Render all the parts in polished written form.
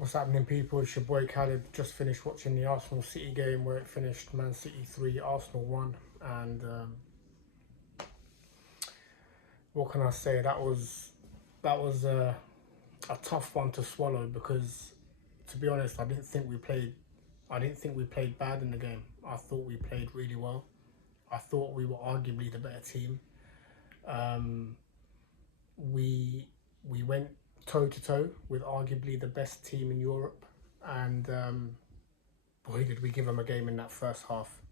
What's happening, people? It's your boy Khalid. Just finished watching the Arsenal City game where it finished Man City 3, Arsenal 1. And what can I say? That was a tough one to swallow because, to be honest, I didn't think we played bad in the game. I thought we played really well. I thought we were arguably the better team. We went toe to toe with arguably the best team in Europe, and boy did we give them a game in that first half.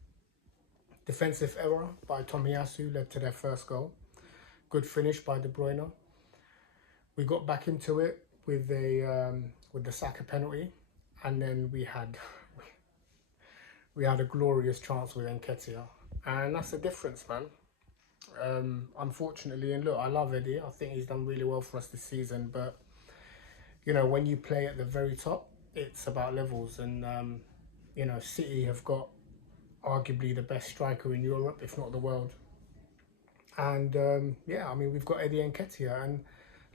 Defensive error by Tomiyasu led to their first goal. Good finish by De Bruyne. We got back into it with the Saka penalty, and then we had a glorious chance with Nketiah, and that's the difference, man. Unfortunately, and look, I love Eddie. I think he's done really well for us this season, but you know, when you play at the very top, it's about levels. And you know, City have got arguably the best striker in Europe, if not the world. And yeah, I mean, we've got Eddie Nketiah, and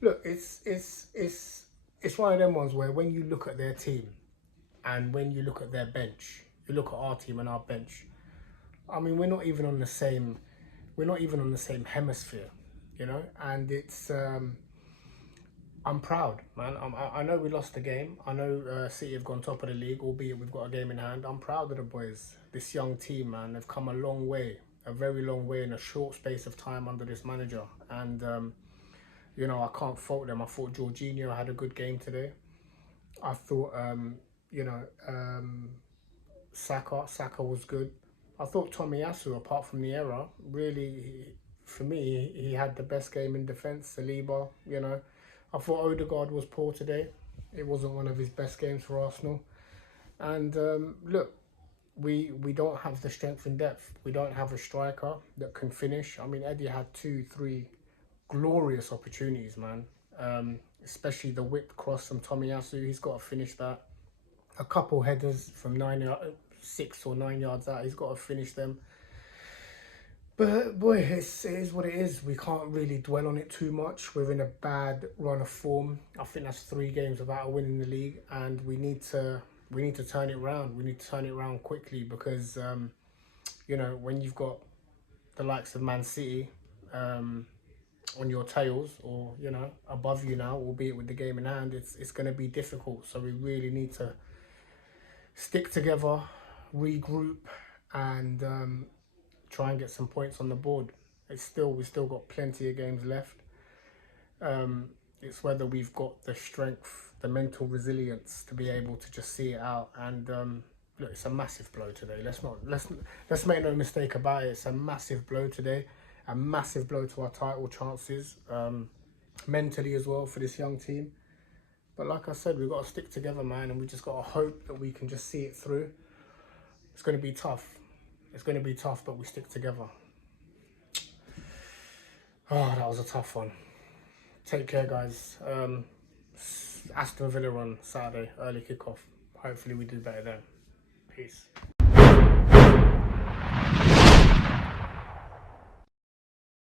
look, it's one of them ones where when you look at their team and when you look at their bench, you look at our team and our bench. I mean, we're not even on the same hemisphere, you know. And it's I'm proud, man. I know we lost the game. I know City have gone top of the league, albeit we've got a game in hand. I'm proud of the boys. This young team, man, they've come a long way, a very long way in a short space of time under this manager. And you know, I can't fault them. I thought Jorginho had a good game today. I thought you know, Saka was good. I thought Tomiyasu, apart from the error, really, for me, he had the best game in defence. Saliba, you know. I thought Odegaard was poor today. It wasn't one of his best games for Arsenal. And look, we don't have the strength in depth. We don't have a striker that can finish. I mean, Eddie had 2-3 glorious opportunities, man. Especially the whip cross from Tomiyasu. He's got to finish that. A couple headers from 6 or 9 yards out. He's got to finish them. But boy, it is what it is. We can't really dwell on it too much. We're in a bad run of form. I think that's 3 games without a win in the league, and we need to turn it around. We need to turn it around quickly because you know, when you've got the likes of Man City on your tails, or you know, above you now, albeit with the game in hand, it's going to be difficult. So we really need to stick together, regroup, and try and get some points on the board. We've still got plenty of games left. It's whether we've got the strength, the mental resilience to be able to just see it out. And look, it's a massive blow today. Let's make no mistake about it. It's a massive blow today, a massive blow to our title chances, mentally as well for this young team. But like I said, we've got to stick together, man, and we just got to hope that we can just see it through. It's going to be tough. It's going to be tough, but we stick together. Oh, that was a tough one. Take care, guys. Aston Villa on Saturday, early kickoff. Hopefully we do better then. Peace.